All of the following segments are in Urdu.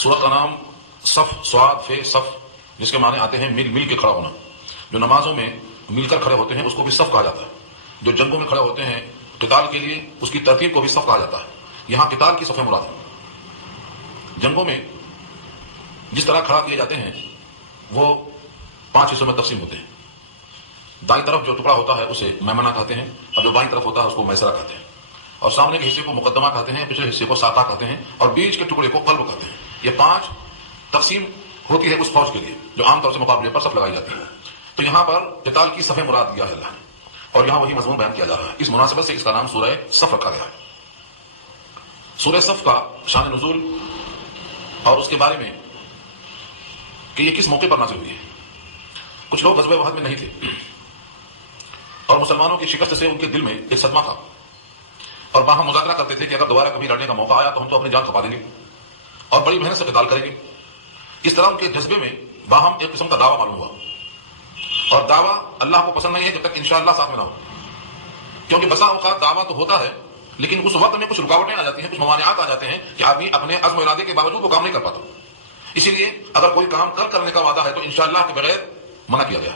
سورہ کا نام صف صاد فے صف، جس کے معنی آتے ہیں مل مل کے کھڑا ہونا. جو نمازوں میں مل کر کھڑے ہوتے ہیں اس کو بھی صف کہا جاتا ہے. جو جنگوں میں کھڑے ہوتے ہیں قتال کے لیے اس کی ترتیب کو بھی صف کہا جاتا ہے. یہاں قتال کی صفیں مراد ہیں. جنگوں میں جس طرح کھڑا کیے جاتے ہیں وہ 5 حصوں میں تقسیم ہوتے ہیں. دائیں طرف جو ٹکڑا ہوتا ہے اسے میمنہ کہتے ہیں، اور جو بائیں طرف ہوتا ہے اس کو میسرہ کہتے ہیں، اور سامنے کے حصے کو مقدمہ کہتے ہیں، پچھلے حصے کو ساقہ کہتے ہیں، اور بیچ کے ٹکڑے کو قلب کہتے ہیں. یہ 5 تقسیم ہوتی ہے اس فوج کے لیے جو عام طور سے مقابلے پر صف لگائی جاتی ہے. تو یہاں پر قتال کی صفیں مراد دیا ہے اللہ نے، اور یہاں وہی مضمون بیان کیا جا رہا ہے. اس مناسبت سے اس کا نام سورہ صف رکھا گیا ہے. سورہ صف کا شان نزول اور اس کے بارے میں کہ یہ کس موقع پر نازل ہوئی ہے. کچھ لوگ غزوہ احد میں نہیں تھے اور مسلمانوں کی شکست سے ان کے دل میں ایک صدمہ تھا، اور باہم مذاکرہ کرتے تھے کہ اگر دوبارہ کبھی لڑنے کا موقع آیا تو ہم تو اپنی جان کھپا دیں گے اور بڑی محنت سے قتال کریں گے. اس طرح ان کے جذبے میں باہم ایک قسم کا دعویٰ معلوم ہوا، اور دعویٰ اللہ کو پسند نہیں ہے جب تک انشاءاللہ ساتھ میں نہ ہو. کیونکہ بسا اوقات دعویٰ تو ہوتا ہے لیکن اس وقت میں کچھ رکاوٹیں آ جاتی ہیں، کچھ ممانعات آ جاتے ہیں کہ آدمی اپنے عزم و ارادے کے باوجود وہ کام نہیں کر پاتا. اسی لیے اگر کوئی کام کل کرنے کا وعدہ ہے تو انشاءاللہ کے بغیر منع کیا گیا.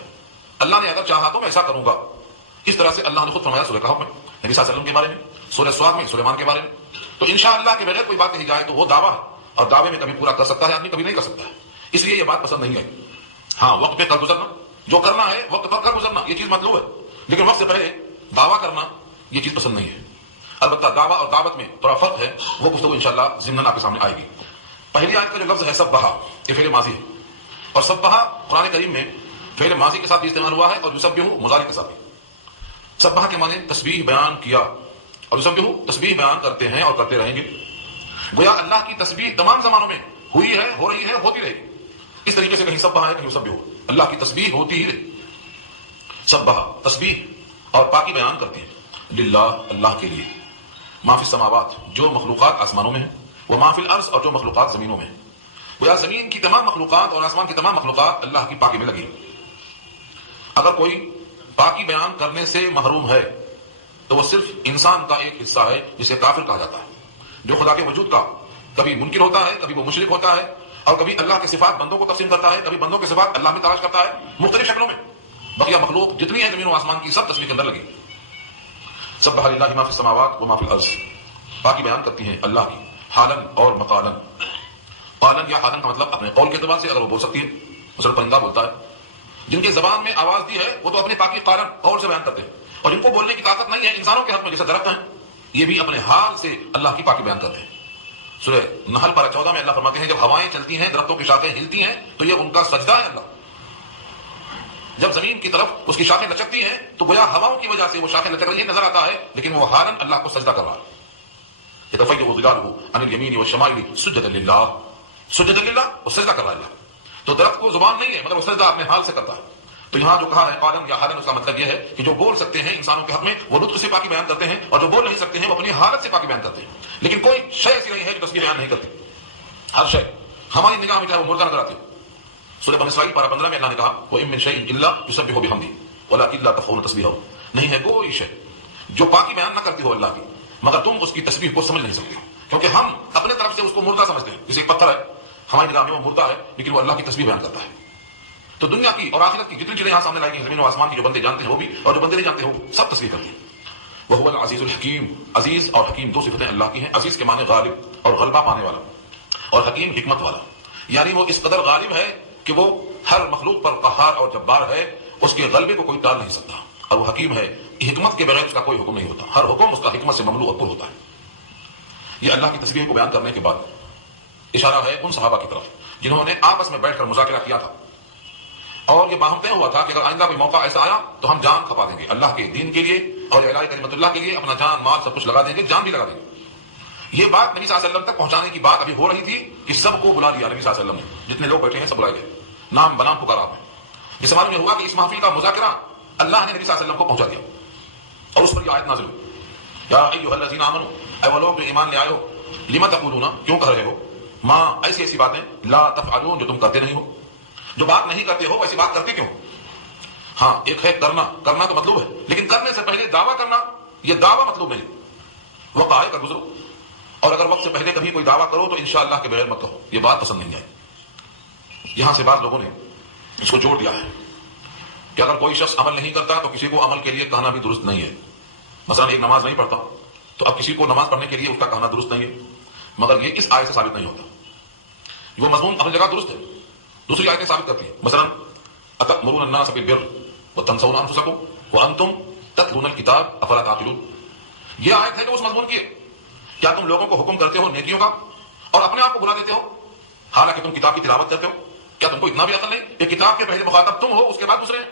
اللہ نے اگر چاہا تو میں ایسا کروں گا. اس طرح سے اللہ نے خود فرمایا سورہ کہف میں نبی صلی اللہ علیہ وسلم کے بارے میں، سورہ صاد میں سلیمان کے بارے میں. تو انشاءاللہ کے بغیر کوئی بات کہی جائے تو وہ دعویٰ ہے، اور دعوے میں کبھی پورا کر سکتا ہے آدمی، کبھی نہیں کر سکتا ہے. اس لیے یہ بات پسند نہیں ہے. ہاں وقت پہ کر گزرنا، جو کرنا ہے وقت پر کر گزرنا یہ چیز مطلوب ہے، لیکن وقت سے پہلے دعویٰ کرنا یہ چیز پسند نہیں ہے. البتہ دعویٰ اور دعوت میں تھوڑا فرق ہے، وہ گفتگو انشاءاللہ ضمناً آپ کے سامنے آئے گی. پہلی آیت کا جو لفظ ہے سبحہ، یہ فعل ماضی ہے، اور سبحہ قرآن کریم میں فعل ماضی کے ساتھ بھی استعمال ہوا ہے اور یسبح مضارع کے ساتھ بھی. سبحہ کے معنی تسبیح بیان کیا، اور یسبح تسبیح بیان کرتے ہیں اور کرتے رہیں گے. گویا اللہ کی تسبیح تمام زمانوں میں ہوئی ہے، ہو رہی ہے، ہوتی رہے گی. اس طریقے سے کہیں سبحہ ہے کہیں یسبح، اللہ کی تسبیح ہوتی ہی رہے. سبحہ تسبیح اور پاکی بیان کرتے ہیں للہ، اللہ کے لیے. ما فی السماوات، جو مخلوقات آسمانوں میں ہیں، وہ ما فی الارض، اور جو مخلوقات زمینوں میں ہیں. گویا زمین کی تمام مخلوقات اور آسمان کی تمام مخلوقات اللہ کی پاکی میں لگی. اگر کوئی پاکی بیان کرنے سے محروم ہے تو وہ صرف انسان کا ایک حصہ ہے جسے کافر کہا جاتا ہے، جو خدا کے وجود کا کبھی منکر ہوتا ہے، کبھی وہ مشرک ہوتا ہے، اور کبھی اللہ کے صفات بندوں کو تقسیم کرتا ہے، کبھی بندوں کے صفات اللہ میں تلاش کرتا ہے مختلف شکلوں میں. بقیہ مخلوق جتنی ہے زمین و آسمان کی سب تسبیح کے اندر لگی. سبح للہ ما فی السماوات و ما فی الارض، پاکی بیان کرتی ہیں اللہ کی حالن اور مقالن. قالن یا حالن کا مطلب اپنے قول کے اعتبار سے اگر وہ بول سکتی ہے، مثلا پرندہ بولتا ہے. جن کے زبان میں آواز دی ہے وہ تو اپنے پاکی قالن قول سے بیان کرتے ہیں، اور جن کو بولنے کی طاقت نہیں ہے انسانوں کے حق میں جیسے درخت ہیں، یہ بھی اپنے حال سے اللہ کی پاکی بیان کرتے ہیں. سورہ نحل پارہ 14 میں اللہ فرماتے ہیں جب ہوائیں چلتی ہیں، درختوں کی شاخیں ہلتی ہیں تو یہ ان کا سجدہ ہے اللہ. جب زمین کی طرف اس کی شاخیں لچکتی ہیں تو گویا ہواؤں کی وجہ سے وہ شاخیں لچک رہی ہیں نظر آتا ہے، لیکن وہ حالن اللہ کو سجدہ کر رہا ہے. يتفيأ ظلاله عن اليمين والشمائل سجدا لله، سجدا لله، وہ سجدہ کر رہا ہے اللہ. تو درخت کو زبان نہیں ہے مگر وہ سجدہ اپنے حال سے کرتا ہے. تو یہاں جو کہا ہے قالن یا حالن، اس کا مطلب یہ ہے کہ جو بول سکتے ہیں انسانوں کے حق میں وہ نطق سے پاکی بیان کرتے ہیں، اور جو بول نہیں سکتے ہیں وہ اپنی حالت سے پاکی بیان کرتے ہیں. لیکن کوئی شے ایسی نہیں ہے جو تسبیح بیان نہیں کرتی. ہر شے ہماری نگاہ میں چاہے وہ مردہ نظر آتی ہے. سورہ بنی اسرائیل پارہ 15 میں اللہ نے کہا وَإِن مِّن شَيْءٍ إِلَّا يُسَبِّحُ بِحَمْدِهِ وَلَٰكِن لَّا تَفْقَهُونَ تَسْبِيحَهُ. نہیں ہے کوئی شے جو پاکی بیان نہ کرتی ہو اللہ کی مگر تم اس کی تسبیح کو سمجھ نہیں سکتے، کیونکہ ہم اپنے طرف سے اس کو مردہ سمجھتے ہیں. جیسے ایک پتھر ہے ہماری نگاہ میں وہ مردہ ہے لیکن وہ اللہ کی تسبیح بیان کرتا ہے. تو دنیا کی اور آخرت کی جتنی چیزیں یہاں سامنے لائی گئی، زمین و آسمان کی، جو بندے جانتے ہیں وہ بھی اور جو بندے نہیں جانتے وہ سب تسبیح کرتے ہیں. وَهُوَ الْعَزِيزُ الْحَكِيمُ، عزیز اور حکیم دو صفتیں اللہ کی ہیں. عزیز کے معنی غالب اور غلبہ پانے والا، اور حکیم حکمت والا. یعنی وہ اس قدر غالب ہے کہ وہ ہر مخلوق پر قہار اور جبار ہے، اس کے غلبے کو کوئی ٹال نہیں سکتا. اور وہ حکیم ہے، حکمت کے بغیر اس کا کوئی حکم نہیں ہوتا، ہر حکم اس کا حکمت سے مملوء اور پر ہوتا ہے. یہ اللہ کی تسبیح کو بیان کرنے کے بعد اشارہ ہے ان صحابہ کی طرف جنہوں نے آپس میں بیٹھ کر مذاکرہ کیا تھا، اور یہ باہم طے ہوا تھا کہ اگر آئندہ کوئی موقع ایسا آیا تو ہم جان کھپا دیں گے اللہ کے دین کے لیے اور اعلاء کلمت اللہ کے لیے، اپنا جان مال سب کچھ لگا دیں گے، جان بھی لگا دیں گے. یہ بات نبی صلی اللہ علیہ وسلم تک پہنچانے کی بات ابھی ہو رہی تھی کہ سب کو بلا لیا نبی صلی اللہ علیہ وسلم نے. جتنے لوگ بیٹھے ہیں سب بلائے گئے، نام بنام پکارا آپ نے. اس معلوم یہ ہوا کہ اس محفل کا مذاکرہ اللہ نے نبی صلی اللہ علیہ وسلم کو پہنچا دیا، اور اس پر یہ آیت نازل ہوئی یا ایھا الذین آمنوا، اے وہ لوگ جو ایمان لے آئے ہو، لما تقولون، کیوں کہہ رہے ہو، ما ایسی ایسی باتیں، لا تفعلون، جو تم کرتے نہیں ہو. جو بات نہیں کرتے ہو ویسی بات کرتے کیوں؟ ہاں ایک ہے کرنا، کرنا تو مطلوب ہے، لیکن کرنے سے پہلے دعویٰ کرنا یہ دعویٰ مطلوب نہیں. وقائع کر گزرو، اور اگر وقت سے پہلے کبھی کوئی دعویٰ کرو تو انشاءاللہ کے بغیر مت کہو، یہ بات پسند نہیں آئی۔ یہاں سے بعض لوگوں نے اس کو جوڑ دیا ہے کہ اگر کوئی شخص عمل نہیں کرتا تو کسی کو عمل کے لیے کہنا بھی درست نہیں ہے۔ مثلا ایک نماز نہیں پڑھتا تو اب کسی کو نماز پڑھنے کے لیے اس کا کہنا درست نہیں ہے، مگر یہ اس آیت سے ثابت نہیں ہوتا۔ وہ مضمون اپنی جگہ درست ہے، دوسری آیتیں ثابت کرتی ہیں۔ مثلا اتأمرون الناس بالبر وتنسون انفسکم وانتم تتلون الکتاب افلا تعقلون، یہ آیت ہے کہ اس مضمون کی ہے، کیا تم لوگوں کو حکم کرتے ہو نیکیوں کا اور اپنے آپ کو بھلا دیتے ہو حالانکہ تم کتاب کی تلاوت کرتے ہو؟ کیا تم کو اتنا بھی عقل نہیں کہ کتاب کے پہلے مخاطب تم ہو، اس کے بعد دوسرے ہیں؟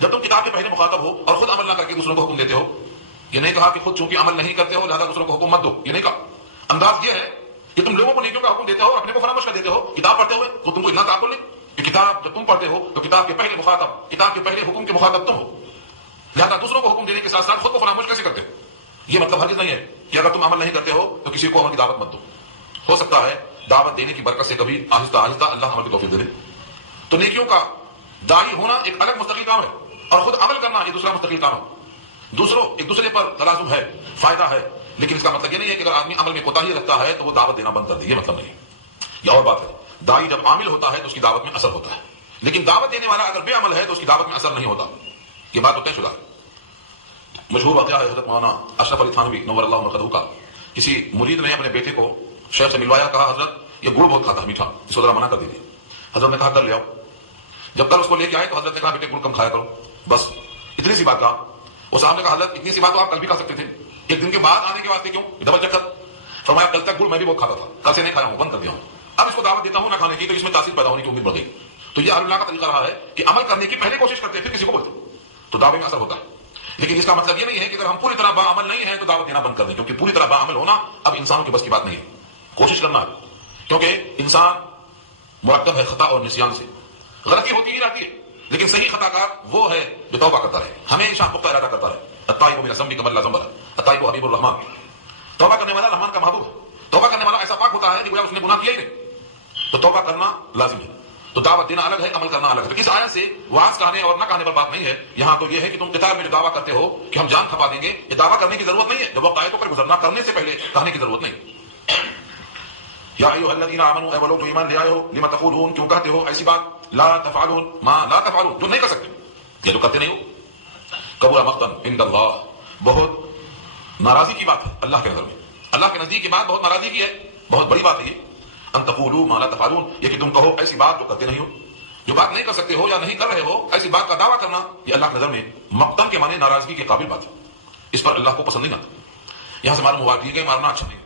جب تم کتاب کے پہلے مخاطب ہو اور خود عمل نہ کر کے دوسروں کو حکم دیتے ہو، یہ نہیں کہا کہ خود چونکہ عمل نہیں کرتے ہو لہذا دوسروں کو حکم مت دو، یہ نہیں کہا۔ انداز یہ ہے کہ تم لوگوں کو نیکیوں کا حکم دیتے ہو اور اپنے کو فراموش کر دیتے ہو کتاب پڑھتے ہوئے، تو تم کو اتنا تعقل نہیں کہ کتاب جب تم پڑھتے ہو تو کتاب کے پہلے مخاطب، کتاب کے پہلے حکم کے مخاطب تم ہو، لہذا دوسروں کو حکم دینے کے ساتھ ساتھ خود کو فراموش کیسے کرتے ہو؟ یہ مطلب ہرگز نہیں ہے کہ اگر تم عمل نہیں کرتے ہو تو کسی کو عمل کی دعوت مت دو۔ ہو سکتا ہے دعوت دینے کی برکت سے کبھی آہستہ آہستہ اللہ عمل کی توفیق دے دے۔ تو نیکیوں کا داعی ہونا ایک الگ مستقل کام ہے اور خود عمل کرنا ایک دوسرا مستقل کام ہے۔ ایک دوسرے پر تلازم ہے، فائدہ ہے، لیکن اس کا مطلب یہ نہیں ہے کہ اگر آدمی عمل میں کوتاہی رکھتا ہے تو وہ دعوت دینا بند کر دے، یہ مطلب نہیں۔ یہ اور بات ہے، داعی جب عامل ہوتا ہے تو اس کی دعوت میں اثر ہوتا ہے، لیکن دعوت دینے والا اگر بے عمل ہے تو اس کی دعوت میں اثر نہیں ہوتا۔ یہ بات تو طے شدہ ہے۔ مشہور واقعہ ہے حضرت مولانا اشرف علی تھانوی نور اللہ مرقدہ کا، کسی مرید نے اپنے بیٹے کو شیخ سے ملوایا، کہا حضرت یہ گڑ بہت کھاتا ہے میٹھا، اس کو ذرا منع کر دیجیے۔ حضرت نے کہا کر لے آؤ۔ جب کل اس کو لے کے آئے تو حضرت نے کہا بیٹے گڑ کم کھایا کرو، بس اتنی سی بات کہا۔ وہ صاحب نے کہا حضرت اتنی سی بات تو آپ کل بھی کھا سکتے تھے، ایک دن کے بعد آنے کے واسطے کیوں ڈبل چکر؟ فرمایا کل تک گڑ میں بھی بہت کھاتا تھا، کل سے نہیں کھایا ہوں، بند کر دیا ہوں، اب اس کو دعوت دیتا ہوں نہ کھانے کی تو اس میں تاثیر پیدا ہونے کی امید بڑھ گئی۔ تو یہ اہل اللہ کا طریقہ رہا ہے کہ عمل کرنے کی پہلے کوشش کرتے ہیں پھر کسی کو بولتے تو دعوے میں اثر ہوتا ہے، لیکن اس کا مطلب یہ نہیں ہے کہ اگر ہم پوری طرح باعمل نہیں ہیں تو دعوت دینا بند کر دیں، کیونکہ پوری طرح باعمل ہونا اب انسانوں کے بس کی بات نہیں ہے، کوشش کرنا ہے، کیونکہ انسان مرکب ہے خطا اور نسیان سے، غلطی ہوتی ہی رہتی ہے، لیکن صحیح خطا کار وہ ہے جو توبہ کرتا رہے، ہمیشہ پختہ ارادہ کرتا رہے۔ التائب من الذنب كمن لا ذنب له، التائب حبیب الرحمن، توبہ کرنے والا رحمان کا محبوب ہے، توبہ کرنے والا ایسا پاک ہوتا ہے کہ گویا اس نے گناہ کیا ہی نہیں، تو توبہ کرنا لازم ہے۔ تو دعوت دینا الگ ہے، عمل کرنا الگ ہے۔ تو اس آیت سے واعظ کہنے اور نہ کہنے پر بات نہیں ہے، یہاں تو یہ ہے کہ تم قتال میں جو دعویٰ کرتے ہو کہ ہم جان کھپا دیں گے، یہ دعویٰ کرنے کی ضرورت نہیں ہے، جب وقت آئے تو پھر گزرنا، کرنے سے پہلے کہنے کی ضرورت نہیں۔ یا ایھا الذین آمنوا، اے وہ لوگ جو ایمان لے آئے ہو، لم تقولون، کیوں کہتے ہو ایسی بات، لا تفعلون ما لا تفعلون، جو نہیں کر سکتے، یہ جو کرتے نہیں ہو، کبر مقتا عند اللہ، بہت ناراضی کی بات ہے اللہ کے نظر میں، اللہ کے نزدیک یہ بات بہت ناراضی کی ہے، بہت بڑی بات ہے یہ، ان تقولوا ما لا تفعلون، یہ کہ تم کہو ایسی بات جو کرتے نہیں ہو، جو بات نہیں کر سکتے ہو یا نہیں کر رہے ہو، ایسی بات کا دعویٰ کرنا، یہ اللہ کی نظر میں مقتن کے معنی ناراضگی کے قابل بات ہے، اس پر اللہ کو پسند نہیں آتا۔ یہاں سے معلوم ہوا ڈیگے مارنا اچھا نہیں،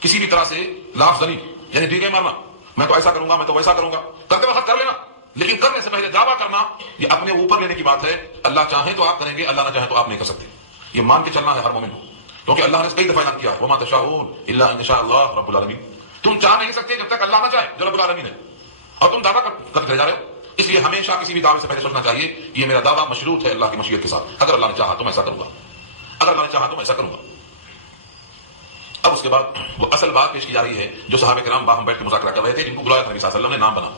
کسی بھی طرح سے لاف زنی یعنی ڈیگے مارنا، میں تو ایسا کروں گا، میں تو ویسا کروں گا، کرتے وقت کر لینا، لیکن کرنے سے پہلے دعویٰ کرنا یہ اپنے اوپر لینے کی بات ہے، اللہ چاہے تو آپ کریں گے، اللہ نہ چاہے تو آپ نہیں کر سکتے، یہ مان کے چلنا ہے ہر مومن کو، کیونکہ اللہ نے کئی دفعہ اعلان کیا ہے وما تشاءون الا ان یشاء اللہ رب العالمین، تم چاہ نہیں سکتے جب تک اللہ نہ چاہے جو رب العالمین ہے، اور تم دعویٰ کرتے جا رہے ہو۔ اس لیے ہمیشہ کسی بھی دعوے سے پہلے سوچنا چاہیے یہ میرا دعویٰ مشروط ہے اللہ کی مشیت کے ساتھ، اگر اللہ نے چاہا تو میں ایسا کروں گا، اگر اللہ نے چاہا تو میں ایسا کروں گا۔ اب اس کے بعد وہ اصل بات پیش کی جا رہی ہے جو صحابہ کرام باہم بیٹھ کے مذاکرہ کر رہے تھے، جن کو بلایا نبی صلی اللہ علیہ وسلم نے نام بنا،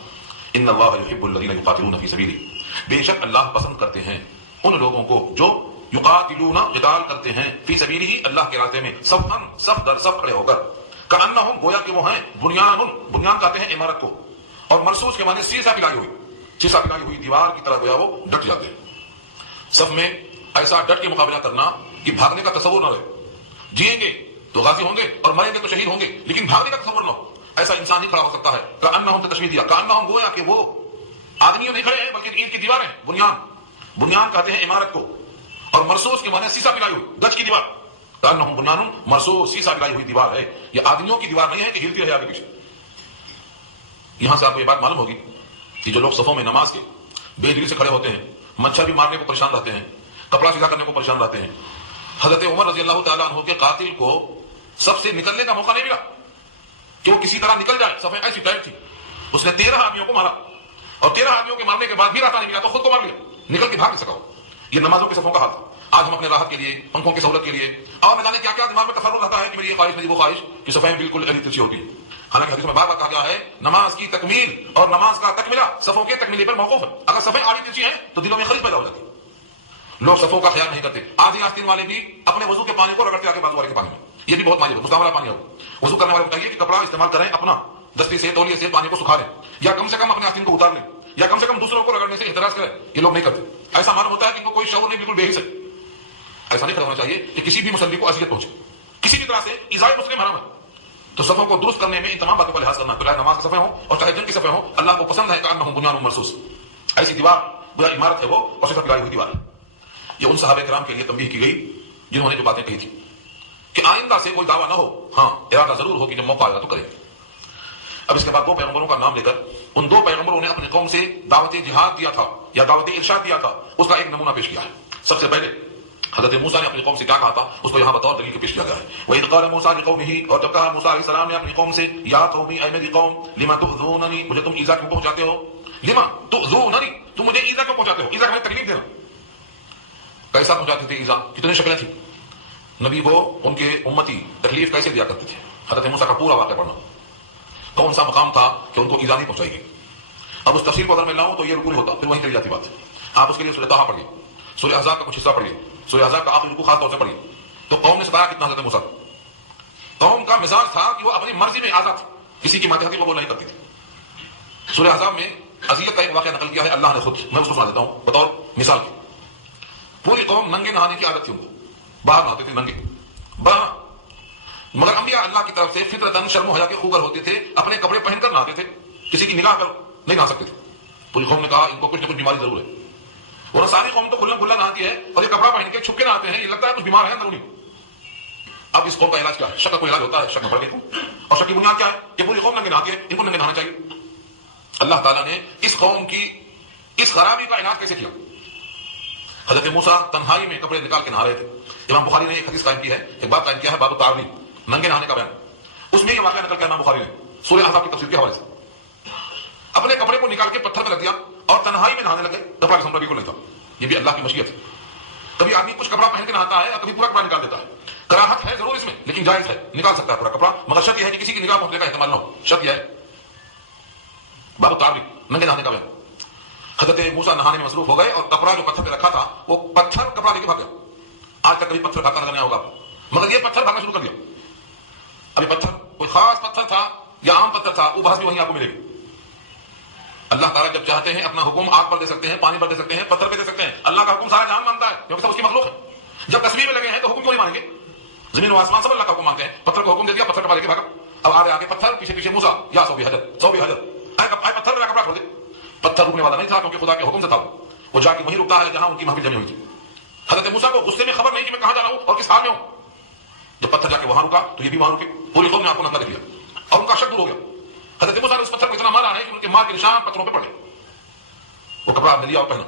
ان اللہ یحب الذین یقاتلون فی سبیلہ، بے شک اللہ پسند کرتے ہیں ان لوگوں کو جو یقاتلون قتال کرتے ہیں فی سبیلہ اللہ کے راستے میں، صفا صف در صف کھڑے ہو کر، کأنہم گویا کہ وہ ہیں بنیان، بنیان کہتے ہیں عمارت کو، اور مرصوص کے معنی سیسا پلائی ہوئی، سیسا پلائی ہوئی دیوار کی طرح گویا وہ ڈٹ جاتے ہیں۔ صف میں ایسا ڈٹ کے مقابلہ کرنا کہ بھاگنے کا تصور نہ رہے، جئیں گے تو غازی ہوں گے اور مریں گے تو شہید ہوں گے، لیکن بھاگنے کا تصور نہ ہو، ایسا انسان نہیں کھڑا ہو سکتا ہے۔ کأنہم سے تشبیہ دیا، کأنہم گویا کہ وہ آدمیوں نہیں کھڑے ہیں بلکہ اینٹ کی دیواریں، بنیان، بنیان کہتے ہیں عمارت کو، اور مرصوص کے معنی سیسا پلائی ہوئی گچ کی دیوار، کأنہم بنیان مرصوص، سیسا پلائی ہوئی دیوار ہے، یہ آدمیوں کی دیوار نہیں ہے کہ ہلتی رہے آگے پیچھے۔ یہاں سے آپ کو یہ بات معلوم ہوگی کہ جو لوگ صفوں میں نماز کے بے دلی سے کھڑے ہوتے ہیں، مچھر بھی مارنے کو پریشان رہتے ہیں، کپڑا سیدھا کرنے کو پریشان رہتے ہیں، حضرت عمر رضی اللہ تعالیٰ عنہ کے قاتل کو سب سے نکلنے کا موقع نہیں ملا کہ وہ کسی طرح نکل جائے، صفیں ایسی ٹائٹ تھی، اس نے 13 آدمیوں کو مارا، اور 13 آدمیوں کے مارنے کے بعد بھی راستہ نہیں ملا تو خود کو مار لیا، نکل کے بھاگ نہیں سکا وہ۔ یہ نمازوں کے صفوں کا حال تھا۔ آج ہم اپنے راحت کے لیے، پنکھوں کی سہولت کے لیے، اور نہ جانے کیا کیا دماغ میں تصور رہتا ہے کہ میری یہ خواہش، میری وہ خواہش، کہ صفیں بالکل ایسی تلچی ہوتی ہے، حالانکہ حدیث میں بار بار کہا گیا ہے نماز کی تکمیل اور نماز کا تکملہ صفوں کے تکمیلے پر موقوف ہے۔ اگر صفیں آڑی تلچی ہیں تو دلوں میں خلیج پیدا ہو جاتی ہے، لوگ صفوں کا خیال نہیں کرتے، آدھی آستین والے بھی اپنے وضو کے پانی کو رگڑتے آگے بازو والے کے پانی میں، یہ بھی بہت ماہر ہے، مستعملہ پانی ہو. وضو کرنے والے کو چاہیے کہ کپڑا استعمال کریں اپنا، دستی سے تولیے سے پانی کو سکھا لیں، یا کم سے کم اپنے آستین کو اتار لیں، یا کم سے کم دوسروں کو رگڑنے سے احتراز کریں. یہ لوگ نہیں کرتے. ایسا معلوم ہوتا ہے کہ ان کو کوئی شعور نہیں، بالکل بے حس ہے. ایسا نہیں ہونا چاہیے کہ کسی بھی مسلم کو اذیت پہنچے. کسی بھی طرح سے ایذائے مسلم حرام ہے. تو صفوں کو درست کرنے میں ان تمام باتوں کا لحاظ کرنا، چاہے نماز کے صفحے ہوں اور چاہے جنگ کی صفحے ہوں، اللہ کو پسند ہے کہ انہم بنیان مرصوص. ایسی دیوار بڑا عمارت ہے وہ، اور صرف پلائی ہوئی دیوار ہے. یہ ان صحابہ کرام کے لیے تنبیہ کی گئی جنہوں نے جو باتیں کہی تھی کہ آئندہ سے کوئی دعویٰ نہ ہو، ہاں ارادہ ضرور ہو کہ جب موقع آئے گا تو کریں. اب اس کے بعد دو پیغمبروں کا نام لے کر ان دو پیغمبروں نے اپنی قوم سے دعوت جہاد دیا تھا یا دعوت ارشاد دیا تھا، اس کا ایک نمونہ پیش کیا ہے. سب سے پہلے حضرت موسیٰ نے اپنی قوم سے کیا کہا تھا اس کو یہاں بطور دلیل کے پیش کیا گیا ہے. وَإِذْ قَالَ مُوسَىٰ لِقَوْمِهِ، اور جب کہا موسیٰ علیہ السلام نے اپنی قوم سے، یا قومی اے میری قوم، لِمَ تُؤْذُونَنِي، مجھے تم ایذا کیوں پہنچاتے ہو؟ لِمَ تُؤْذُونَنِي، تم مجھے ایذا کیوں پہنچاتے ہو؟ ایذا کا مطلب تکلیف دینا. کیسا پہنچاتے تھے ایذا؟ کتنی شکلیں تھیں. نبی وہ ان کے امتی تکلیف کیسے دیا کرتے تھے. حضرت موسیٰ کا پورا واقعہ پڑھنا، کون سا مقام تھا کہ ان کو ایذا نہیں پہنچائی گئی. اب اس تفسیر کو اگر میں لاؤں تو یہ رکو نہیں ہوتا، پھر وہیں چلی جاتی بات. آپ اس کے لیے سورہ طٰہٰ پڑھیے، سورہ احزاب کا کچھ حصہ پڑھیے، سورہ احزاب کا آخری رکو خاص طور سے پڑھیے. تو قوم نے ستایا کتنا حضرت موسیٰ. قوم کا مزاج تھا کہ وہ اپنی مرضی میں آزاد تھی، کسی کی ماتحتی قبول نہیں کرتی تھی. سورہ احزاب میں اذیت کا ایک واقعہ نقل کیا ہے اللہ نے خود، میں اس کو سنا دیتا ہوں بطور مثال کی. پوری قوم ننگے نہانے کی عادت تھی ان کو، باہر نہاتے تھے ننگے باہر، مگر انبیاء اللہ کی طرف سے فطرتاً شرم و حیا کے خوگر ہوتے تھے، اپنے کپڑے پہن کر نہاتے تھے، کسی کی نگاہ کر نہیں نہا سکتے تھے. پوری قوم نے کہا ان کو کچھ نہ کچھ بیماری ضرور ہے. ورنہ ساری قوم تو کھلا کھلا نہاتی ہے اور یہ کپڑا پہن کے چھپ کے نہاتے ہیں، یہ لگتا ہے کچھ بیمار ہے اندرونی. اب اس قوم کا علاج کیا ہے؟ شک کا کوئی علاج ہوتا ہے، شک میں پڑ گئی. اور شک کی بنیاد کیا ہے کہ پوری قوم ننگے نہاتی ہے، ان کو ننگے نہانا چاہیے. اللہ تعالیٰ نے اس قوم کی اس خرابی کا علاج کیسے کیا؟ حضرت موسیٰ تنہائی میں کپڑے نکال کے نہا رہے تھے. امام بخاری نے ایک حدیث قائم کی ہے، ایک بات قائم کیا ہے، باب التعارض، ننگے نہانے کا بیان. اس میں یہ واقعہ نقل کیا امام بخاری نے سورہ احزاب کی تفسیر کے حوالے سے. اپنے کپڑے کو نکال کے پتھر پہ رکھ دیا اور تنہائی میں نہانے لگے. کپڑا قسم بالکل نہیں تھا. یہ بھی اللہ کی مشیت ہے. کبھی آدمی کچھ کپڑا پہن کے نہاتا ہے اور کبھی پورا کپڑا نکال دیتا ہے. کراہت ہے ضرور اس میں، لیکن جائز ہے، نکال سکتا ہے پورا کپڑا، مگر شرط یہ ہے کہ کسی کی نگاہ پہنچنے کا احتمال نہ ہو. شرط یہ ہے باب التعارض، ننگے نہانے کا بیان. حضرت موسیٰ نہانے میں مصروف ہو گئے اور کپڑا جو پتھر پہ رکھا تھا وہ پتھر کپڑا لے کے بھاگ گئے. آج تک کبھی پتھر کھاتا نظر نہیں ہوگا، مگر یہ پتھر بھاگنا شروع کر دیا. ابھی پتھر کوئی خاص پتھر تھا یا عام پتھر تھا، وہ بحث بھی وہیں آپ کو ملے گی. اللہ تعالیٰ جب چاہتے ہیں اپنا حکم آگ پر دے سکتے ہیں، پانی پر دے سکتے ہیں، پتھر پہ دے سکتے ہیں. اللہ کا حکم سارا جان مانتا ہے کیونکہ سب اس کی مخلوق ہے. جب تصویر میں لگے ہیں تو حکم کیوں نہیں مانیں گے؟ زمین و آسمان سب اللہ کا حکم مانتے ہیں. پتھر کو حکم دے دیا، پتھر کپڑا لے کے بھاگا. اب آگے پتھر، پیچھے پیچھے موسیٰ، یا سو بھی حجر اے پتھر میرا کپڑا چھوڑ دے. پتھر رکنے والا نہیں تھا کیونکہ خدا کے حکم سے تھا. وہ جا کے وہیں رکتا ہے جہاں ان کی محفل جمی ہوئی تھی. حضرت موسیٰ کو غصے میں خبر نہیں کہ میں کہاں جا رہا ہوں اور کس حال میں ہوں. جب پتھر جا کے وہاں رکا تو یہ بھی وہاں رکے. پوری قوم نے آپ کو ننگا دیکھ لیا اور ان کا شک دور ہو گیا. حضرت موسیٰ نے اس پتھر کو اتنا مارا ہے کہ ان کے مار کے نشان پتھروں پہ پڑے. وہ کپڑا آپ نے لیا اور پہنا.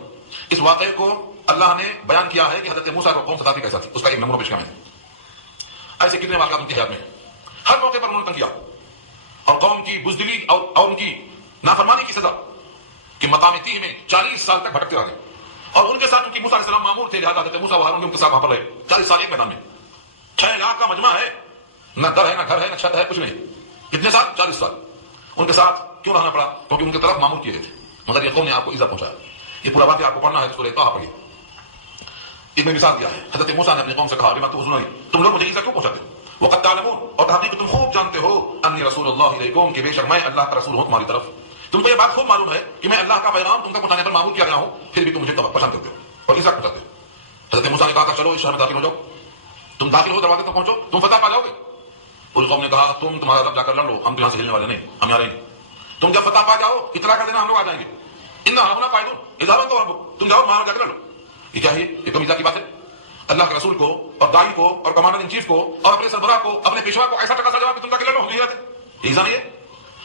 اس واقعے کو اللہ نے بیان کیا ہے کہ حضرت موسیٰ کو قوم ستاتی کیسا تھی، اس کا ایک نمونہ پیش کیا میں نے. ایسے کتنے واقعات ان کی حیات میں ہیں. ہر موقع پر انہوں نے تنگ کیا اور قوم کی بزدلی اور ان کی نافرمانی کی سزا کہ مقام تیہ میں 40 سال تک بھٹکتے رہے. اور ان کے ساتھ ان کی موسیٰ علیہ السلام معمور تھے، لہٰذا حضرت موسیٰ ان کے ساتھ وہاں پر رہے 40 سال ایک میدان میں. 6 لاکھ کا مجمع ہے، نہ در ہے نہ گھر ہے نہ چھت ہے، کچھ نہیں. کتنے سال؟ 40 سال. ان کے ساتھ کیوں رہنا پڑا؟ کیونکہ ان کی طرف معمور کیے گئے تھے، مگر یہ قوم نے آپ کو ایذا پہنچایا. یہ پورا واقعہ آپ کو پڑھنا ہے، سورہ طٰہٰ پڑھیے. ایک میں مثال دیا ہے. حضرت موسیٰ نے اپنی قوم سے کہا لما تؤذوننی، تم لوگ مجھے ایذا کیوں پہنچاتے ہو؟ وقد تعلمون، اور تحقیق تم خوب جانتے ہو، انی رسول اللہ الیکم، کہ بے شک میں اللہ کا رسول ہوں تمہاری طرف. تم کو یہ بات خوب معلوم ہے کہ میں اللہ کا پیغام تم تک پہنچانے پر معمور کیا گیا ہوں، پھر بھی تم مجھے پسند کرتے ہو اور ایذا پہنچاتے ہو. حضرت موسیٰ نے کہا چلو اس شہر میں داخل ہو جاؤ. تم داخل ہو، دروازے تک پہنچو، تم فتح پا جاؤ گے. پوری قوم نے کہا تمہارا رب جا کر لڑ لو، ہم تو یہاں سے ہلنے والے نہیں، ہم یہاں رہیں گے. تم جب فتح پا جاؤ اطلاع کر دینا، ہم لوگ آ جائیں گے. انا ہاہنا قاعدون اذا انتم رب، تم جاؤ وہاں جا کر لڑ لو. یہ کیا ہے؟ یہ کمیزہ کی بات ہے. اللہ کے رسول کو اور داعی کو اور کمانڈر ان چیف کو اور اپنے سربراہ کو، اپنے پیشوا کو ایسا ٹکا سا جواب کہ تم جا کے لڑ لو، ہم نہیں رہتے. ایذا نہیں ہے.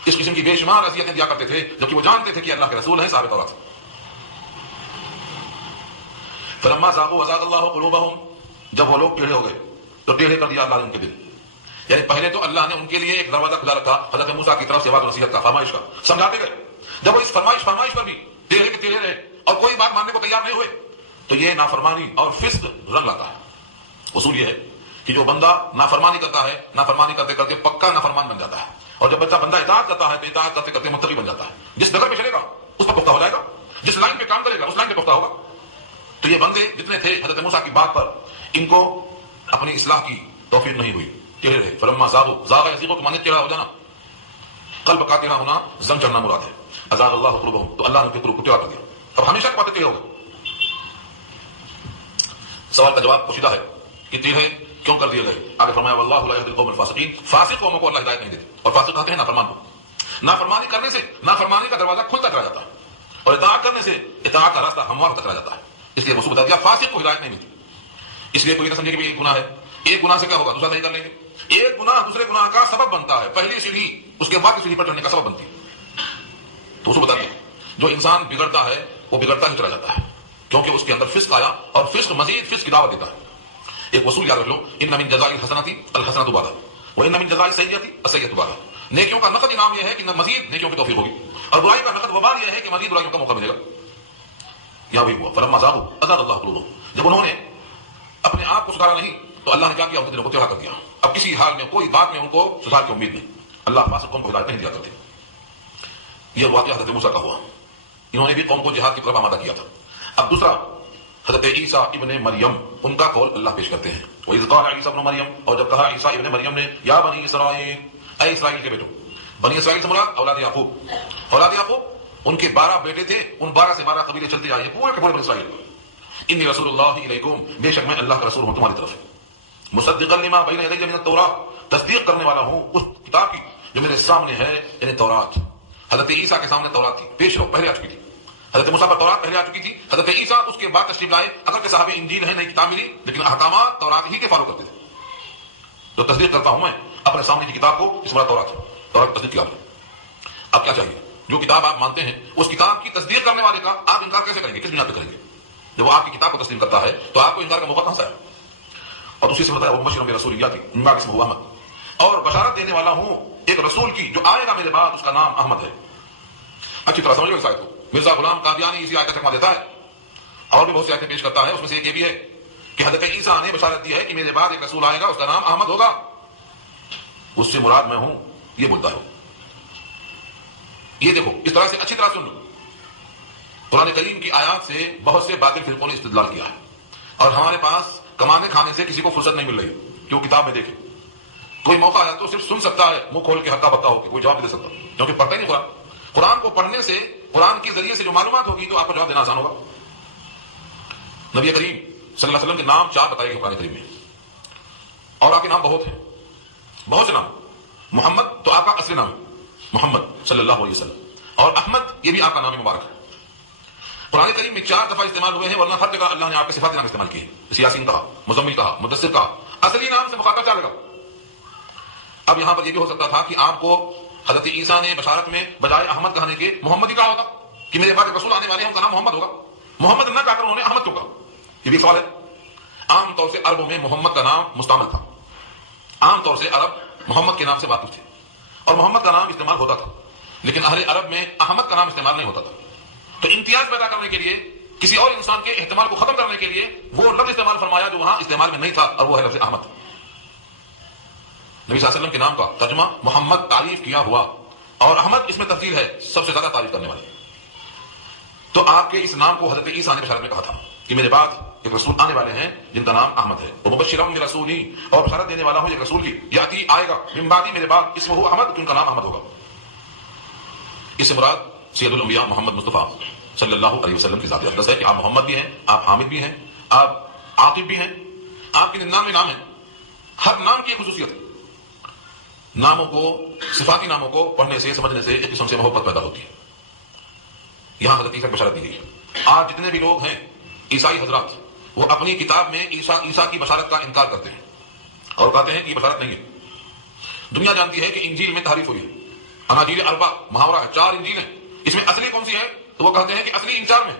اس قسم کی بے شمار اذیتیں دیا کرتے تھے جبکہ وہ جانتے تھے کہ اللہ کے رسول ہیں صاحب تورات. فلما زاغوا وزاغ اللہ قلوبہم، جب وہ لوگ ٹیڑھے ہو گئے تو ٹیڑھے کر دیا اللہ نے ان کے دل. یعنی پہلے تو اللہ نے ان کے لیے ایک دروازہ کھلا رکھا حضرت موسیٰ کی طرف سے بات نصیحت کا، فرمائش کا، سمجھاتے گئے. جب وہ اس فرمائش پر بھی ٹیڑھے کے ٹیڑھے رہے اور کوئی بات ماننے کو تیار نہیں ہوئے تو یہ نافرمانی اور فسق رنگ لاتا ہے. اصول یہ ہے کہ جو بندہ نافرمانی کرتا ہے، نافرمانی کرتے کرتے پکا نافرمان بن جاتا ہے. اور جب بندہ اطاعت کرتا ہے تو اطاعت کرتے کرتے متقی بن جاتا ہے. جس ڈگر پہ چلے گا اس پر پختہ ہو جائے گا، جس لائن پہ کام کرے گا اس لائن پہ پختہ ہوگا. تو یہ بندے جتنے تھے حضرت موسیٰ کی بات پر ان کو اپنی اصلاح کی توفیق نہیں ہوئی. ٹیڑھے رہے. فلما زاغوا زاغ یزیغ کے معنی ٹیڑھا ہو جانا, قلب کا ٹیڑھا ہونا زنگ چڑھنا مراد ہے. ازاغ اللہ قلوبہم, تو اللہ نے ان کے قلوب کو ٹیڑھا کر دیا, اب ہمیشہ کے باتیں ٹیڑھے ہو گئے. سوال کا جواب پوشیدہ ہے کہ ٹیڑھے کیوں کر دیے گئے. آگے فرمایا واللہ لا یہدی القوم الفاسقین, فاسق قوموں کو اللہ ہدایت نہیں دیتے. اور فاسق کہتے ہیں نافرمان کو. نافرمانی کرنے سے نافرمانی کا دروازہ کھلتا چلا جاتا ہے, اور اطاعت کرنے سے اطاعت کا راستہ ہموار ہوتا چلا جاتا ہے. اس لیے رسول بتا دیا فاسق کو ہدایت نہیں ملتی. اس لیے کوئی نہ سمجھے کہ ایک گناہ ہے, ایک گناہ سے کیا ہوگا, دوسرا نہیں کر لیں گے. ایک گناہ دوسرے گناہ کا سبب بنتا ہے, پہلی سیڑھی اس کے بعد کی سیڑھی پر چڑھنے کا سبب بنتی ہے. تو اسے بتا دیا جو انسان بگڑتا ہے وہ بگڑتا ہی چلا جاتا ہے, کیونکہ اس کے اندر فسق آیا, اور فسق مزید فسق کی دعوت دیتا ہے. ایک اصول یاد رکھ لو, ان من جزاء الحسنۃ الحسنۃ بعدھا وان من جزاء السیئۃ السیئۃ بعدھا. نیکیوں کا نقد انعام یہ ہے کہ مزید نیکیوں کی توفیق ہوگی, اور برائی کا نقد وبال یہ ہے کہ مزید برائیوں کا موقع ملے گا. یہاں وہی ہوا فلما زاغوا ازاغ اللہ قلوبہم, جب انہوں نے اپنے آپ کو سدھارا نہیں تو اللہ نے کیا کیا, ان کے دلوں کو ٹیڑھا کر دیا. اب کسی حال میں کوئی بات میں ان کو سدھار کی امید نہیں. اللہ فاسق قوم کو ہدایت نہیں دیا کرتے. یہ واقعہ حضرت موسیٰ کا ہوا, انہوں نے بھی قوم کو جہاد کی طرف آمادہ کیا تھا. اب دوسرا حضرت عیسیٰ ابن مریم, ان کا قول اللہ پیش کرتے ہیں. وَإِذْ قَالَ عِيسَىٰ ابْنُ مَرْيَمَ, اور جب کہا عیسیٰ ابن مریم نے یا بنی اسرائیل, اے اسرائیل کے بیٹوں. بنی اسرائیل سے مراد اولاد یعقوب. اولاد یعقوب ان کے 12 بیٹے تھے, ان 12 سے 12 قبیلے چلتے آئے پورے کے پورے بنی اسرائیل. انی رسول اللہ الیکم, بے شک میں اللہ کا رسول ہوں تمہاری طرف. مصدقا لما بین یدی من التوراۃ, تصدیق کرنے والا ہوں اس کتاب کی جو میرے سامنے ہے, یعنی تورات. حضرت عیسیٰ کے سامنے تورات تھی, پیش رو پہلے آ چکی تھی. حضرت موسیٰ پر تورات پہلے آ چکی تھی. حضرت عیسیٰ اس کے بعد تشریف لائے, اگر کہ صحابہ انجیل ہے, نئی کتاب ملی, لیکن احکامات تورات ہی کے فالو کرتے تھے. جو تصدیق کرتا ہوں میں اپنے سامنے کی کتاب کو, اس مراد تورات تصدیق کیا. اب کیا چاہیے, جو کتاب آپ مانتے ہیں اس کتاب کی تصدیق کرنے والے کا آپ انکار کیسے کریں گے, کس بنیاد پہ کریں گے؟ جب وہ آپ کی کتاب کو تسلیم کرتا ہے تو آپ کو انکار کا موقع کہاں سے ہے. اور دوسری سے بتایا وہ مبشرا برسول یاتی من بعد اسمہ احمد, اور بشارت دینے والا ہوں ایک رسول کی جو آئے گا میرے بعد, اس کا نام احمد ہے. اچھی طرح سمجھو اس آیت کو. مرزا غلام قادیانی اسی آیت کا چکما دیتا ہے, اور بھی بہت سی آیتیں پیش کرتا ہے. اس میں سے ایک یہ بھی ہے کہ حضرت عیسیٰ نے بشارت دی ہے کہ میرے بعد ایک رسول آئے گا, اس کا نام احمد ہوگا, اس سے مراد میں ہوں, یہ بولتا ہے. یہ دیکھو اس طرح سے اچھی طرح سن لو, قرآن کریم کی آیات سے بہت سے باطل فرقوں نے استدلال کیا ہے, اور ہمارے پاس کمانے کھانے سے کسی کو فرصت نہیں مل رہی کہ وہ کتاب میں دیکھے. کوئی موقع آیا تو صرف سن سکتا ہے, منہ کھول کے ہکا بکا ہو کے, کوئی جواب نہیں دے سکتا, کیونکہ پڑھتا ہی نہیں قرآن. قرآن کو پڑھنے سے, قرآن کے ذریعے سے جو معلومات ہوگی تو آپ کو جواب دینا آسان ہوگا. نبی کریم صلی اللہ علیہ وسلم کے نام 4 بتائے گئے قرآن کریم میں, اور آپ کے نام بہت ہیں, بہت سے نام. محمد تو آپ کا اصلی نام ہے, محمد صلی اللہ علیہ وسلم, اور احمد یہ بھی آپ کا نام مبارک ہے. قرآن کریم میں 4 دفعہ استعمال ہوئے ہیں, ورنہ ہر جگہ اللہ نے آپ کے صفات نام استعمال کیے. یاسین کہا, مزمل کہا, مدثر کہا, اصلی نام سے مخاطب 4 جگہ. اب یہاں پر یہ بھی ہو سکتا تھا کہ آپ کو حضرت عیسیٰ نے بشارت میں بجائے احمد کہنے کے محمد ہی کہا ہوتا, کہ میرے بعد رسول آنے والے ہیں, ان کا نام محمد ہوگا. محمد نہ کہا کر انہوں نے احمد کیوں کہا, یہ بھی سوال ہے. عام طور سے عربوں میں محمد کا نام مستعمل تھا, عام طور سے عرب محمد کے نام سے واقف تھے, اور محمد کا نام استعمال ہوتا تھا, لیکن اہل عرب میں احمد کا نام استعمال نہیں ہوتا تھا. تو امتیاز پیدا کرنے کے لیے, کسی اور انسان کے احتمال کو ختم کرنے کے لیے وہ لفظ استعمال فرمایا جو وہاں استعمال میں نہیں تھا, اور وہ ہے لفظ احمد. نبی صلی اللہ علیہ وسلم کے نام کا ترجمہ محمد تعریف کیا ہوا, اور احمد اس میں تفضیل ہے, سب سے زیادہ تعریف کرنے والے. تو آپ کے اس نام کو حضرت عیسیٰ نے بشارت میں کہا تھا کہ میرے بعد ایک رسول آنے والے ہیں جن کا نام احمد ہے. وہ مبشرا برسول, اور بشارت دینے والا ہوں ایک رسول کی, یاتی آئے گا من بعدی میرے بعد اسمہ احمد, ان کا نام احمد ہوگا. اس سے مراد سید الانبیاء محمد مصطفیٰ صلی اللہ علیہ وسلم کی ذات اقدس ہے, کہ آپ محمد بھی ہیں, آپ حامد بھی ہیں, آپ عاقب بھی ہیں, آپ کے 99 نام ہیں. ہر نام کی ایک خصوصیت ہے. ناموں کو, صفاتی ناموں کو پڑھنے سے, سمجھنے سے ایک قسم سے محبت پیدا ہوتی ہے. یہاں حضرت عیسیٰ کی بشارت دی گئی ہے. آج جتنے بھی لوگ ہیں عیسائی حضرات, وہ اپنی کتاب میں عیسیٰ کی بشارت کا انکار کرتے ہیں, اور کہتے ہیں کہ یہ بشارت نہیں ہے. دنیا جانتی ہے کہ انجیل میں تحریف ہوئی ہے, اناجیل اربع محاورہ ہے, 4 انجیل ہیں, اس میں اصلی کون سی ہے, تو وہ کہتے ہیں کہ اصلی ان 4 میں.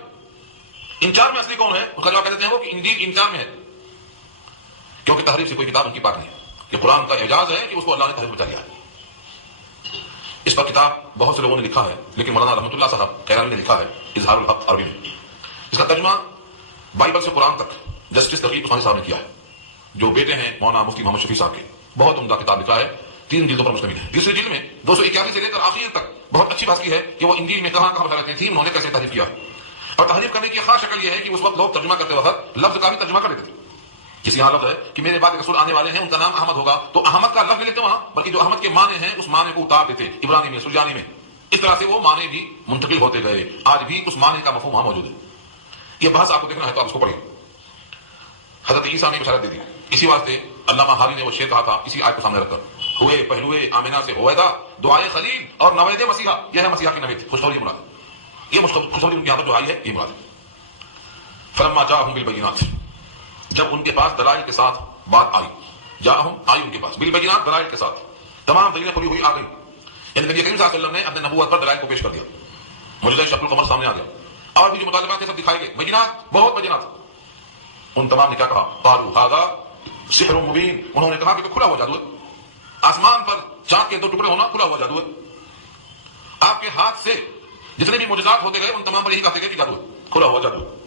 ان 4 میں اصلی کون ہے, اس کا جواب کہتے ہیں وہ کہ انجیل ان 4 میں ہے, کیونکہ تحریف سے کوئی کتاب ان کی پاک نہیں ہے. یہ قرآن کا اعجاز ہے کہ اس کو اللہ نے تحریف بچا لیا ہے. اس پر کتاب بہت سے لوگوں نے لکھا ہے, لیکن مولانا رحمۃ اللہ صاحب خیراوی نے لکھا ہے اظہار الحق عربی میں. اس کا ترجمہ بائبل سے قرآن تک جسٹس تقی عثمانی صاحب نے کیا ہے, جو بیٹے ہیں مولانا مفتی محمد شفیع صاحب کے. بہت عمدہ کتاب لکھا ہے, 3 جلدوں پر مشتمل ہے. تیسری جلد میں 251 سے لے کر آخر تک بہت اچھی بات کی ہے کہ وہ انجیل میں کہاں کہاں بشارتیں تھیں, انہوں نے کیسے تحریف کیا ہے. اور تحریف کرنے کی خاص شکل یہ ہے کہ اس وقت لوگ ترجمہ کرتے وقت لفظ کا بھی ترجمہ کر دیتے تھے. جس کی حالت ہے کہ میرے بعد رسول آنے والے ہیں ان کا نام احمد ہوگا تو احمد کا لفظ بھی لیتے وہاں، بلکہ جو احمد کے معنی ہیں اس معنی کو اتار دیتے عبرانی میں سرجانی میں، اس طرح سے وہ معنی بھی منتقل ہوتے گئے، آج بھی اس معنی کا مفہوم وہاں موجود ہے۔ یہ بحث آپ کو دیکھنا ہے تو آپ اس کو پڑھیں۔ حضرت عیسیٰ نے بشارت دے دی، اسی واسطے علامہ حالی نے وہ شعر کہا تھا اسی آیت کو سامنے رکھ کر، ہوئے پہلوئے آمنہ سے ہوئیدا دعائے خلیل اور نوید مسیحا، یہ ہے مسیحا کی نوید، خوشخبری مراد، یہ خوشخبری ان کے یہاں پر جو آئی ہے یہ مراد ہے۔ فلما جاءہم بالبینات، جب ان کے پاس دلائل کے ساتھ بات آئی، جاءہم آئی ان کے پاس، بالبینات دلائل کے ساتھ، تمام دلیلیں کھلی ہوئی آ گئی، یعنی نبی کریم صلی اللہ علیہ وسلم نے اپنے نبوت پر دلائل کو پیش کر دیا، معجزہ شق القمر سامنے آ گیا، اور بھی جو مطالبات تھے سب دکھائے گئے، بینات بہت بینات۔ ان تمام نے کیا کہا؟ قالوا ھذا سحر مبین، انہوں نے کہا کہ تو کھلا ہوا جادو ہے، آسمان پر چاند کے دو ٹکڑے ہونا کھلا ہوا جادو ہے، آپ کے ہاتھ سے جتنے بھی معجزات ہوتے گئے ان تمام پر یہی کہتے گئے کہ جادو ہے، کھلا ہوا جادو ہے۔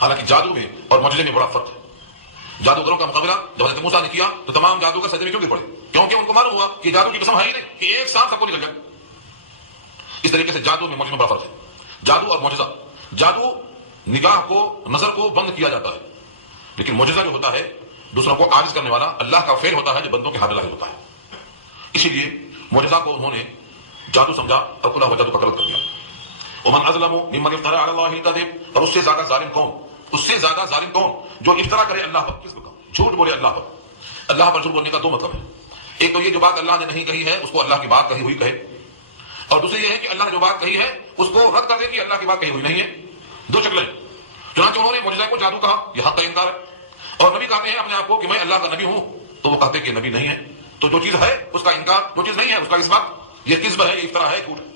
حالانکہ جادو میں اور معجزے میں بڑا فرق ہے۔ جادوگروں کا مقابلہ جب حضرت موسیٰ نے کیا تو تمام جادوگر سجدے میں کیوں گر پڑے؟ کیونکہ ان کو معلوم ہوا کہ جادو کی قسم ہے ہی نہیں کہ ایک ساتھ سب کو نکل جائے۔ اس طریقے سے جادو میں معجزے میں بڑا فرق ہے۔ جادو اور معجزہ، جادو نگاہ کو نظر کو بند کیا جاتا ہے، لیکن معجزہ جو ہوتا ہے دوسروں کو عاجز کرنے والا اللہ کا فعل ہوتا ہے جو بندوں کے ہاتھ ظاہر ہوتا ہے۔ اسی لیے معجزہ کو انہوں نے جادو سمجھا اور کھلا ہوا جادو کا رد کر دیا۔ ومن اظلم ممن افترى على الله الكذب، اور اس سے زیادہ ظالم کون، اس سے زیادہ ظالم کون جو افطرا کرے اللہ پر، کس کا جھوٹ بولے اللہ پر۔ اللہ پر جھوٹ بولنے کا دو مطلب ہے، ایک تو یہ جو بات اللہ نے نہیں کہی ہے اس کو اللہ کی بات کہی ہوئی کہے، اور دوسری یہ ہے کہ اللہ نے جو بات کہی ہے اس کو رد کر دے کہ اللہ کی بات کہی ہوئی نہیں ہے۔ دو شکلیں، چنانچہ انہوں نے معجزہ کو جادو کہا، یہ حق کا انکار ہے، اور نبی کہتے ہیں اپنے آپ کو کہ میں اللہ کا نبی ہوں تو وہ کہتے ہیں کہ نبی نہیں ہے۔ تو جو چیز ہے اس کا انکار، جو چیز نہیں ہے اس کا اثبات، یہ کذب ہے، یہ افطرا ہے، جھوٹ ہے۔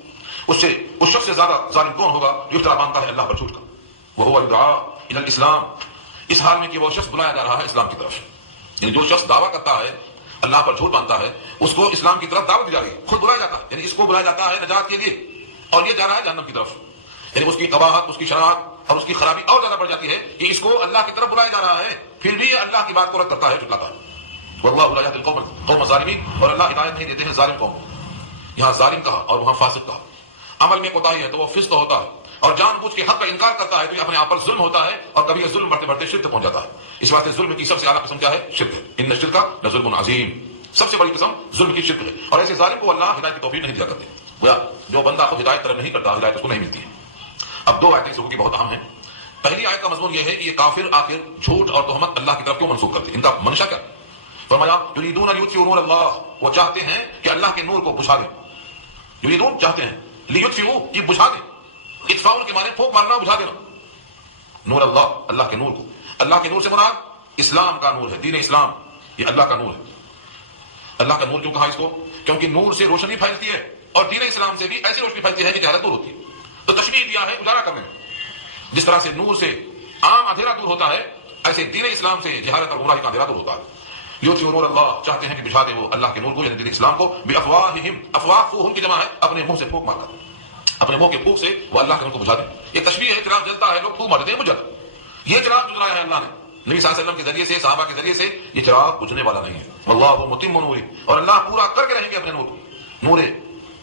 اس شخص سے زیادہ ظالم کون ہوگا جو افطرا باندھتا ہے اللہ پر جھوٹ کا؟ وہ یدعا الی الاسلام، اس حال میں کہ وہ شخص بلایا جا رہا ہے اسلام کی طرف، یعنی جو شخص دعویٰ کرتا ہے اللہ پر جھوٹ باندھتا ہے اس کو اسلام کی طرف دعوت دی جا رہی ہے، خود بلایا جاتا ہے، یعنی اس کو بلایا جاتا ہے نجات کے لیے، اور یہ جا رہا ہے جہنم کی طرف، یعنی اس کی قباحت، اس کی شرارت اور اس کی خرابی اور زیادہ بڑھ جاتی ہے کہ اس کو اللہ کی طرف بلایا جا رہا ہے، پھر بھی یہ اللہ کی بات کو رد کرتا ہے، جھٹلاتا ہے۔ واللہ لا یہدی القوم الظالمین، اور اللہ ہدایت نہیں دیتے ہیں ظالم قوم کو۔ یہاں ظالم کہا اور وہاں فاسق کہا۔ عمل میں کوتاہی ہے تو وہ فسق ہوتا ہے، اور جان بوجھ کے حق کا انکار کرتا ہے تو یہ اپنے آپ پر ظلم ہوتا ہے، اور کبھی یہ ظلم بڑھتے بڑھتے شرک پہنچ جاتا ہے۔ اس واسطے ظلم کی سب سے اعلیٰ قسم کیا ہے؟ شرک ہے۔ ان الشرک لظلم عظیم، سب سے بڑی قسم ظلم کی شرک ہے، اور ایسے ظالم کو اللہ ہدایت کی توفیق نہیں دیا کرتے، گویا جو بندہ خود ہدایت طلب نہیں کرتا ہدایت اس کو نہیں ملتی ہے۔ اب دو آیتیں اس کی بہت اہم ہیں۔ پہلی آیت کا مضمون یہ ہے کہ یہ کافر آخر جھوٹ اور تہمت اللہ کی طرف کیوں منسوخ کرتے ہیں، ان کا منشا کیا؟ فرمایا یریدون لیطفئوا نور اللہ، وہ چاہتے ہیں کہ اللہ کے نور کو بجھا دیں، یریدون چاہتے ہیں، لیطفئوا یہ بجھا دیں، اطفاء کے معنی پھونک مارنا، بجھا دینا، نور اللہ اللہ کے نور کو، اللہ کے نور سے مراد اسلام کا نور ہے، دین اسلام یہ اللہ کا نور ہے۔ اللہ کا نور کیوں کہا اس کو؟ کیونکہ نور سے روشنی پھیلتی ہے، اور دین اسلام سے بھی ایسی روشنی پھیلتی ہے کہ جہالت دور ہوتی ہے، تو تشبیہ دیا ہے اجالا کرنے میں۔ جس طرح سے نور سے عام اندھیرا دور ہوتا ہے، ایسے دین اسلام سے جہالت اور گمراہی کا اندھیرا دور ہوتا ہے۔ یطفئوا نور اللہ، چاہتے ہیں کہ بجھا دیں وہ اللہ کے نور کو، یعنی دین اسلام کو، بافواہہم، افواہ فوہم کی جمع ہے، اپنے منہ سے پھونک مار کر، اپنے منہ کے پھونک سے وہ اللہ کے نور کو بجھا دیں۔ یہ تشبیہ ہے، چراغ جلتا ہے لوگ پھونک مارتے ہیں، بجھ جاتا ہے۔ یہ چراغ جلایا ہے اللہ نے نبی صلی اللہ علیہ وسلم کے ذریعے سے، صحابہ کے ذریعے سے، یہ چراغ بجھنے والا نہیں ہے۔ واللہ متم نورہ، اور اللہ پورا کر کے رہیں گے اپنے نور کو، نور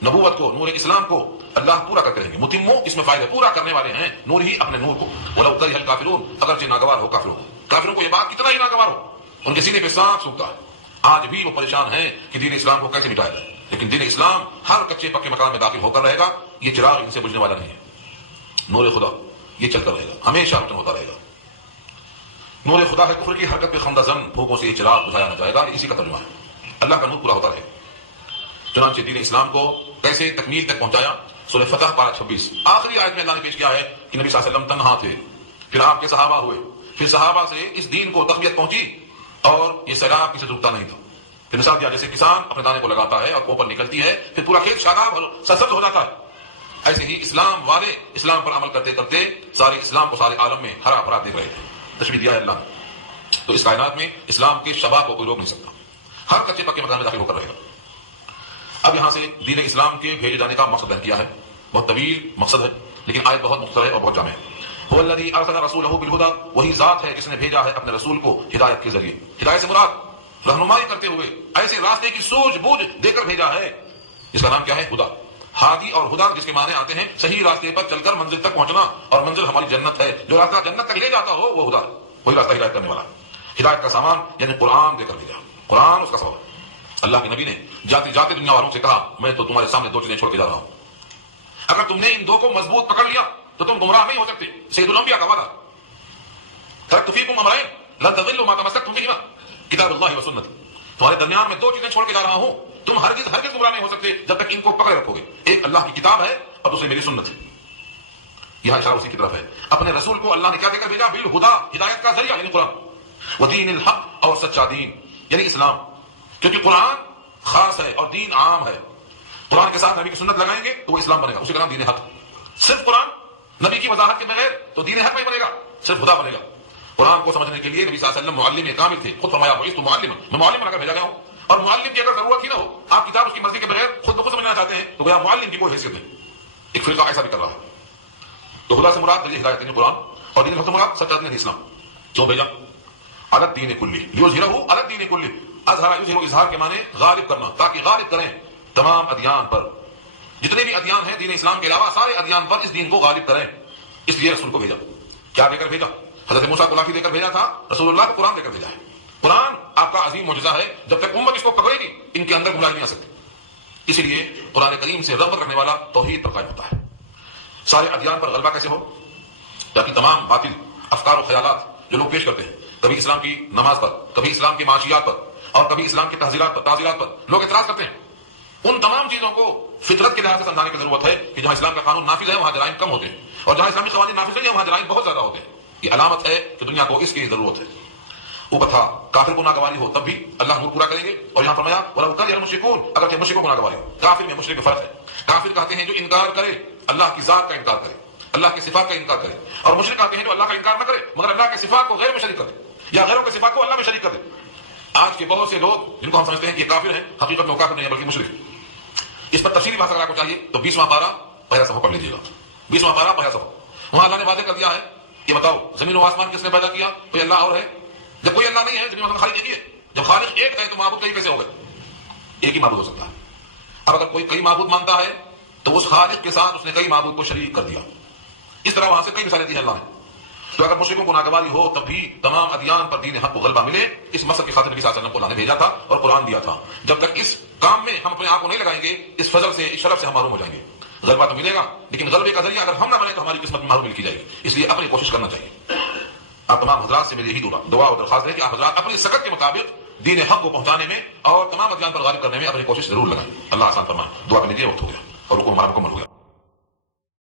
نبوت کو، نور اسلام کو اللہ پورا کر کے رہیں گے۔ متمو اس میں فائدہ، پورا کرنے والے ہیں نور ہی اپنے نور کو۔ ولو کرہ الکافرون، اگرچہ ناگوار ہو کافروں کو، کافروں کو یہ بات کتنا ہی ناگوار ہو، ان کے سینے پہ سانپ سونگتا ہے، آج بھی وہ پریشان ہیں کہ دین اسلام کو کیسے مٹایا جائے، لیکن دین اسلام ہر کچے پکے مکان میں داخل ہو کر رہے گا، یہ چراغ ان سے بجھنے والا نہیں ہے۔ نور خدا یہ چلتا رہے گا، ہمیشہ روشن ہوتا رہے گا۔ نور خدا ہے کفر کی حرکت پہ خندہ زن، پھونکوں سے یہ چراغ بجھایا نہ جائے گا، اسی کا ترجمہ ہے، اللہ کا نور پورا ہوتا رہے گا۔ چنانچہ دین اسلام کو کیسے تکمیل تک پہنچایا؟ سورہ فتح پارہ 26 آخری آیت میں اللہ نے پیش کیا ہے کہ نبی صلی اللہ علیہ وسلم تنہا تھے، پھر آپ کے صحابہ ہوئے، پھر صحابہ سے اس دین کو تقویت پہنچی، اور یہ سیلاب کسی سے رکتا نہیں تھا۔ پھر مثال دیا جیسے کسان اپنے دانے کو لگاتا ہے اور کوپر نکلتی ہے، پھر پورا کھیت شاداب سرسبز ہو جاتا ہے، ایسے ہی اسلام والے اسلام پر عمل کرتے کرتے سارے اسلام کو سارے عالم میں ہرا بھرا دیکھ رہے تھے۔ تشبیہ دیا ہے اللہ نے، تو اس کائنات میں اسلام کے شباب کو کوئی روک نہیں سکتا، ہر کچے پکے مکان میں داخل ہو کر رہے گا۔ اب یہاں سے دین اسلام کے بھیجے جانے کا مقصد بیان کیا ہے، بہت طویل مقصد ہے، لیکن آیت بہت مختصر ہے اور بہت جامع ہے۔ هو الذی ارسل رسولہ بالہدی، وہی ذات ہے جس نے بھیجا ہے اپنے رسول کو ہدایت کے ذریعے، ہدایت سے مراد رہنمائی کرتے ہوئے، ایسے راستے کی سوجھ بوجھ دے کر بھیجا ہے، جس کا نام کیا ہے؟ ہدا۔ ہادی اور ہدا جس کے معنی آتے ہیں صحیح راستے پر چل کر منزل تک پہنچنا، اور منزل ہماری جنت ہے، جو راستہ جنت تک لے جاتا ہو وہ ہدا ہے، وہی راستہ ہدایت کرنے والا ہے۔ ہدایت کا سامان یعنی قرآن دے کر بھیجا. قرآن اس کا سبب. اللہ کے نبی نے جاتے جاتے دنیا والوں سے کہا میں تو تمہارے سامنے 2 چیزیں چھوڑ کے جا رہا ہوں, اگر تم نے ان 2 کو مضبوط پکڑ لیا تو تم گمراہ نہیں ہو سکتے. سید الانبیاء کا وعدہ, ترکت فیکم امرین لن تضلوا ما تمسکتم بہما کتاب اللہ و سنتی. تمہارے درمیان میں 2 چیزیں چھوڑ کے جا رہا ہوں, تم ہرگز گمراہ نہیں ہو سکتے جب تک ان کو پکڑے رکھو گے. ایک اللہ کی کتاب ہے اور دوسری میری سنت ہے. یہاں اشارہ اسی کی طرف ہے. اپنے رسول کو اللہ نے کیا دے کر بھیجا؟ بالہدا, ہدایت کا ذریعہ یعنی قرآن, ودین الحق اور سچا دین یعنی اسلام, کیونکہ قرآن خاص ہے اور دین عام ہے. قرآن کے ساتھ نبی کی سنت لگائیں گے تو وہ اسلام بنے گا, اسی کا نام دین حق. صرف قرآن نبی کی وضاحت کے بغیر تو دین حق نہیں بنے گا, صرف خدا بنے گا. قرآن کو سمجھنے کے لیے نبی صلی اللہ علیہ وسلم معلم کامل تھے. خود فرمایا بعثت معلما, میں معلم بنا کر بھیجا گیا ہوں. اور معلم کی اگر ضرورت ہی نہ ہو, آپ کتاب اس کی مرضی کے بغیر خود بخود سمجھنا چاہتے ہیں تو گویا معلم کی کوئی حیثیت نہیں. ایک فرقہ ایسا بھی کر رہا ہے. تو خدا سے مراد دلیل ہدایت یعنی قرآن اور دین حق سے مراد سچا دین اسلام. کیوں بھیجا؟ علی الدین کلی لیظہرہ علی الدین کلی. اظہر یظہر اظہار کے معنی غالب کرنا, تاکہ غالب کریں تمام ادیان پر. جتنے بھی ادیان ہیں دین اسلام کے علاوہ سارے ادیان پر اس دین کو غالب کریں. اس لیے رسول کو بھیجا. کیا دے کر بھیجا؟ حضرت موسیٰ کو لاٹھی دے کر بھیجا تھا, رسول اللہ کو قرآن دے کر بھیجا ہے. قرآن آپ کا عظیم معجزہ ہے, جب تک امت اس کو پکڑے گی ان کے اندر گمراہی نہیں آ سکتی. اسی لیے قرآن کریم سے رغبت رکھنے والا توحید پر قائم ہوتا ہے. سارے ادیان پر غلبہ کیسے ہو؟ تاکہ تمام باطل افکار و خیالات جو لوگ پیش کرتے ہیں, کبھی اسلام کی نماز پر, کبھی اسلام کی معاشیات پر, اور کبھی اسلام کی تعزیرات پر لوگ اعتراض کرتے ہیں. ان تمام چیزوں کو فطرت کے لحاظ سے سمجھانے کی ضرورت ہے کہ جہاں اسلام کا قانون نافذ ہے وہاں جرائم کم ہوتے ہیں, اور جہاں اسلامی قوانین نافذ نہیں ہے وہاں جرائم بہت زیادہ ہوتے ہیں. یہ علامت ہے کہ دنیا کو اس کی ضرورت ہے. اوپر تھا کافر کو ناگواری ہو تب بھی اللہ نور پورا کریں گے, اور یہاں فرمایا وَلَوْ كَرِهَ الْمُشْرِكُونَ, اگرچہ مشرکوں کو ناگواری ہو. کافر میں مشرک میں فرق ہے. کافر کہتے ہیں جو انکار کرے, اللہ کی ذات کا انکار کرے, اللہ کی صفات کا انکار کرے, اور مشرک کہتے ہیں جو اللہ کا انکار نہ کرے مگر اللہ کی صفات کو غیر میں شریک کر دے, یا غیروں کی صفات کو اللہ میں شریک کر دے. آج کے بہت سے لوگ جن کو ہم سمجھتے ہیں کہ یہ کافر ہیں, حقیقت میں وہ کافر نہیں ہے بلکہ مشرک. اس پر تفصیلی بات اگر آپ کو چاہیے تو 20واں پارہ پہلا صفحہ پڑھ لیجیے گا. 20واں پارہ پہلا صفحہ. وہاں اللہ نے واضح کر دیا ہے کہ بتاؤ زمین و آسمان کس نے پیدا کیا؟ کوئی اللہ اور ہے؟ جب کوئی اللہ نہیں ہے, زمین و آسمان خالق ایک ہی ہے. جب خالق ایک ہے تو معبود کئی کیسے ہو گئے؟ ایک ہی معبود ہو سکتا ہے. اب اگر کوئی کئی معبود مانتا ہے تو اس خالق کے ساتھ اس نے کئی معبود کو شریک کر دیا. اس طرح وہاں سے کئی مثالیں دی ہے اللہ نے. تو اگر مشرکوں کو ناگواری ہو تب بھی تمام ادیان پر دین حق کو غلبہ ملے, اس مقصد کی خاطر نبی صلی اللہ علیہ وسلم کو اللہ نے بھیجا تھا اور قرآن دیا تھا. جب تک اس کام میں ہم اپنے آپ کو نہیں لگائیں گے, اس فضل سے, اس شرف سے ہم محروم ہو جائیں گے. غلبہ تو ملے گا لیکن غلبے کا ذریعہ اگر ہم نہ بنے تو ہماری قسمت محروم مل کی جائے گی. اس لیے اپنی کوشش کرنا چاہیے. آپ تمام حضرات سے میری یہی دعا اور درخواست ہے کہ آپ حضرات اپنی سکت کے مطابق دین حق کو پہنچانے میں اور تمام ادیان پر غالب کرنے میں اپنی کوشش ضرور لگائیں. اللہ آسان فرمائے. دعا کر لیجیے, وقت ہو گیا اور رکوع ہمارا مکمل ہو گیا.